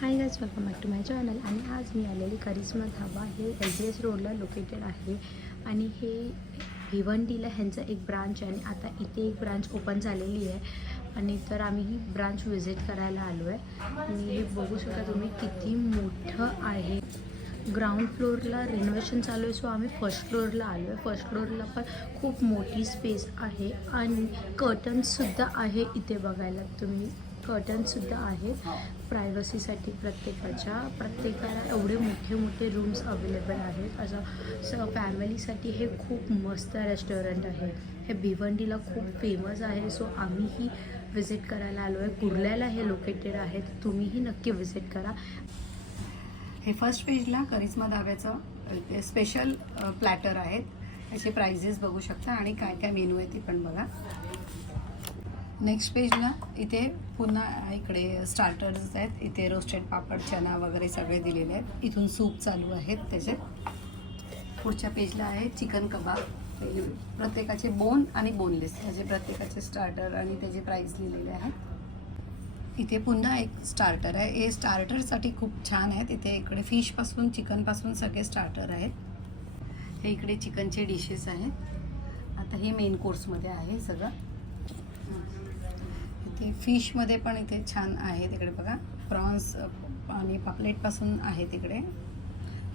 High guys, welcome back to my channel. आणि आज मी आलेली करिश्मा धाबा हे LBS रोडला लोकेटेड आहे आणि हे भिवंडीला ह्यांचं एक ब्रांच आहे आणि आता इथे एक ब्रांच ओपन झालेली आहे आणि तर आम्ही ही ब्रांच व्हिजिट करायला आलो आहे. आणि हे बघू शकता तुम्ही किती मोठं आहे. ग्राउंड फ्लोअरला रिनोव्हेशन चालू आहे, सो आम्ही फर्स्ट फ्लोअरला आलो आहे. फर्स्ट फ्लोअरला पण खूप मोठी स्पेस आहे आणि कर्टन्ससुद्धा आहे इथे बघायला तुम्ही. कर्टन्ससुद्धा आहेत प्रायव्हसीसाठी. प्रत्येकाला एवढे मोठे मोठे रूम्स अवेलेबल आहेत. असं फॅमिलीसाठी हे खूप मस्त रेस्टॉरंट आहे. हे भिवंडीला खूप फेमस आहे, सो आम्हीही विजिट करायला आलो आहे. कुर्ल्याला हे लोकेटेड आहे, तुम्हीही नक्की विजिट करा. हे फर्स्ट पेजला करिश्मा धाब्याचं स्पेशल प्लॅटर आहेत. याचे प्राइजेस बघू शकता आणि काय काय मेनू आहे ते पण बघा. नेक्स्ट पेजला इथे पुन्हा इकडे स्टार्टर्स आहेत. इथे रोस्टेड पापड, चना वगैरे सगळे दिलेले आहेत. इथून सूप चालू आहेत त्याचे. पुढच्या पेजला आहे चिकन कबाब. प्रत्येकाचे बोन आणि बोनलेस याचे प्रत्येकाचे स्टार्टर आणि त्याचे प्राइस लिहिलेले आहेत. इथे पुन्हा एक स्टार्टर आहे. हे स्टार्टरसाठी खूप छान आहेत. इथे इकडे फिशपासून चिकनपासून सगळे स्टार्टर आहेत. हे इकडे चिकनचे डिशेस आहेत. आता हे मेन कोर्समध्ये आहे सगळं. इथे फिशमध्ये पण इथे छान आहे. तिकडे बघा प्रॉन्स आणि पापलेटपासून आहे तिकडे.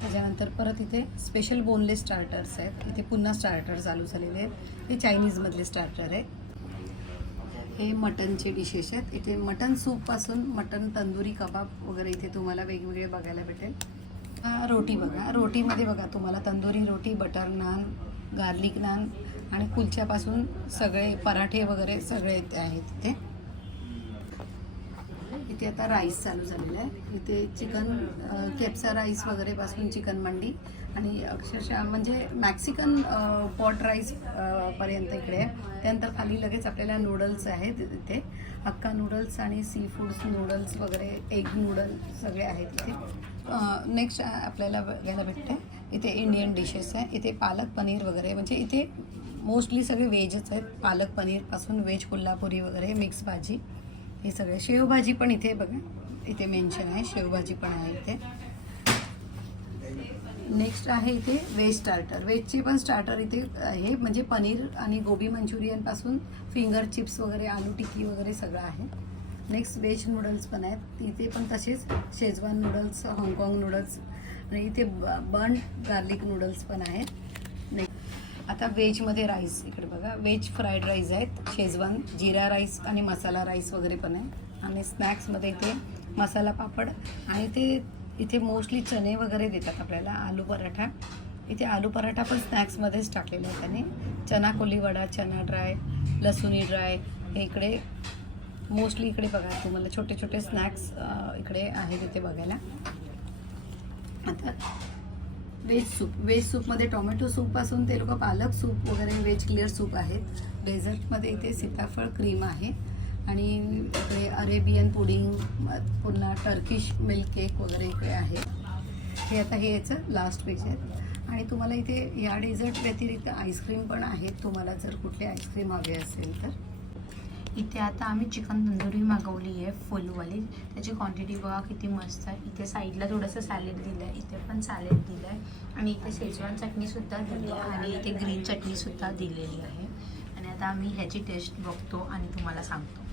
त्याच्यानंतर परत इथे स्पेशल बोनलेस स्टार्टर्स आहेत. इथे पुन्हा स्टार्टर चालू झालेले आहेत. हे चायनीजमधले स्टार्टर आहे. हे मटनचे डिशेस आहेत. इथे मटन सूपपासून मटन तंदुरी कबाब वगैरे इथे तुम्हाला वेगवेगळे बघायला भेटेल. रोटी बघा. रोटीमध्ये बघा तुम्हाला तंदुरी रोटी, बटर नान, गार्लिक नान आणि कुलच्यापासून सगळे पराठे वगैरे सगळे आहेत इथे. इथे आता राईस चालू झालेला आहे. इथे चिकन केप्सा राईस वगैरे पासून चिकन मंडी आणि अक्षरशः म्हणजे मॅक्सिकन पॉट राईस पर्यंत इकडे आहे. त्यानंतर खाली लगेच आपल्याला नूडल्स आहेत इथे. हक्का नूडल्स आणि सी फूड्स नूडल्स वगैरे, एग नूडल्स सगळे आहेत इथे. नेक्स्ट आपल्याला बघायला भेटते इथे इंडियन डिशेस आहे. इथे पालक पनीर वगैरे, म्हणजे इथे मोस्टली सगळे व्हेजच आहेत. पालक पनीरपासून व्हेज कोल्हापुरी वगैरे, मिक्स भाजी, हे सगळे. शेवभाजी पण इथे बघा इथे मेन्शन आहे. शेवभाजी पण आहे इथे. नेक्स्ट आहे इथे व्हेज स्टार्टर. व्हेजचे पण स्टार्टर इथे आहे, म्हणजे पनीर आणि गोबी मंचुरियनपासून फिंगर चिप्स वगैरे, आलू टिक्की वगैरे सगळं आहे. नेक्स्ट व्हेज नूडल्स पण आहेत इथे, पण तसेच शेजवान नूडल्स, हाँगकाँग नूडल्स आणि इथे बर्न गार्लिक नूडल्स पण आहेत. आता व्हेजमध्ये राईस इकडे बघा. व्हेज फ्राईड राईस आहेत, शेजवान, जिरा राईस आणि मसाला राईस वगैरे पण आहे. आणि स्नॅक्समध्ये इथे मसाला पापड आणि इथे मोस्टली चणे वगैरे देतात आपल्याला. आलू पराठा, इथे आलू पराठा पण स्नॅक्समध्येच टाकलेला आहे त्याने. चना कोली वडा, चना ड्राय, लसुनी ड्राय, हे इकडे मोस्टली इकडे बघा तुम्हाला छोटे छोटे स्नॅक्स इकडे आहेत इथे बघायला. आता व्हेज सूपमध्ये टोमॅटो सूपपासून ते लोक पालक सूप वगैरे, व्हेज क्लिअर सूप आहेत. डेझर्टमध्ये इथे सीताफळ क्रीम आहे आणि इकडे अरेबियन पुडिंग, पुन्हा टर्किश मिल्क केक वगैरे इकडे आहे. हे आता हे याचं लास्ट पेज आहे. आणि तुम्हाला इथे या डेझर्ट व्यतिरिक्त आईस्क्रीम पण आहेत, तुम्हाला जर कुठले आईस्क्रीम हवे असेल तर. इथे आता आम्ही चिकन तंदुरी मागवली आहे फुलवाली. त्याची क्वांटिटी बघा किती मस्त आहे. इथे साईडला थोडंसं सॅलेड दिलं आहे, इथे पण सॅलेड दिलं आहे आणि इथे शेजवान चटणीसुद्धा दिली आहे आणि इथे ग्रीन चटणीसुद्धा दिलेली आहे. आणि आता आम्ही ह्याची टेस्ट बघतो आणि तुम्हाला सांगतो.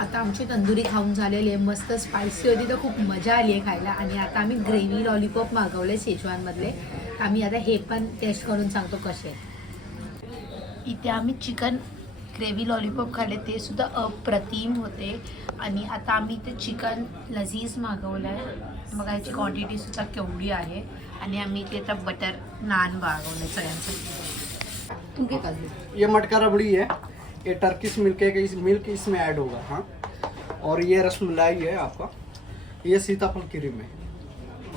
आता आमची तंदुरी खाऊन झालेली आहे. मस्त स्पायसी होती, तर खूप मजा आली आहे खायला. आणि आता आम्ही ग्रेव्ही लॉलीपॉप मागवले शेजवानमधले. आम्ही आता हे पण टेस्ट करून सांगतो कसे. इथे आम्ही चिकन ग्रेव्ही लॉलीपॉप खाल्ले, ते सुद्धा अप्रतिम होते. आणि आता आम्ही ते चिकन लजीज मागवलं आहे. बघा याची क्वांटिटीसुद्धा केवढी आहे. आणि आम्ही इथे आता बटर नान मागवले सगळ्यांसाठी. तुमके पास ये मटका रबड़ी है, ये टर्किश मिल्क इसमें ऐड होगा. हाँ, और ये रसमलाई है आपका, ये सीताफल क्रीम है.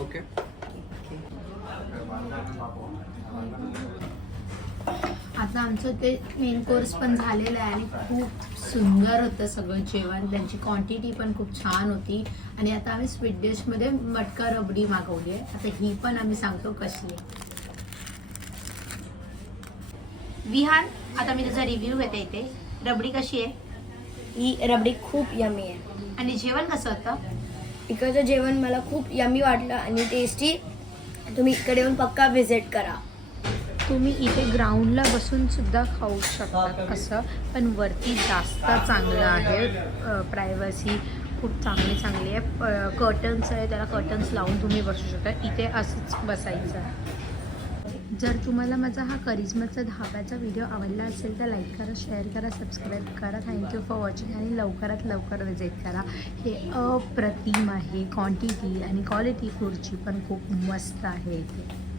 ओके. आता आमचं ते मेन कोर्स पण झालेलं आहे आणि खूप सुंदर होतं सगळं जेवण. त्यांची क्वांटिटी पण खूप छान होती. आणि आता आम्ही स्वीट डिशमध्ये मटका रबडी मागवली आहे. आता ही पण आम्ही सांगतो कशी आहे. विहान, आता मी त्याचा रिव्ह्यू घेते. इथे रबडी कशी आहे? ही रबडी खूप यमी आहे. आणि जेवण कसं होतं? इकडचं जेवण मला खूप यम्मी वाटलं आणि टेस्टी. तुम्ही इकडे येऊन पक्का व्हिजिट करा. तुम्ही इथे ग्राउंडला बसून सुद्धा खाऊ शकतात असं, पण वरती जास्त चांगलं आहे. प्रायव्हसी खूप चांगली आहे. कर्टन्स आहे, त्याला कर्टन्स लावून तुम्ही बसू शकता. इथे असंच बसायचं आहे. जर तुम्हाला माझा हा करिश्माचा धाब्याचा व्हिडिओ आवडला असेल तर लाईक करा, शेअर करा, सबस्क्राईब करा. थँक्यू फॉर वॉचिंग आणि लवकरात लवकर विजिट करा. हे अप्रतिम आहे. क्वांटिटी आणि क्वालिटी फूडची पण खूप मस्त आहे इथे.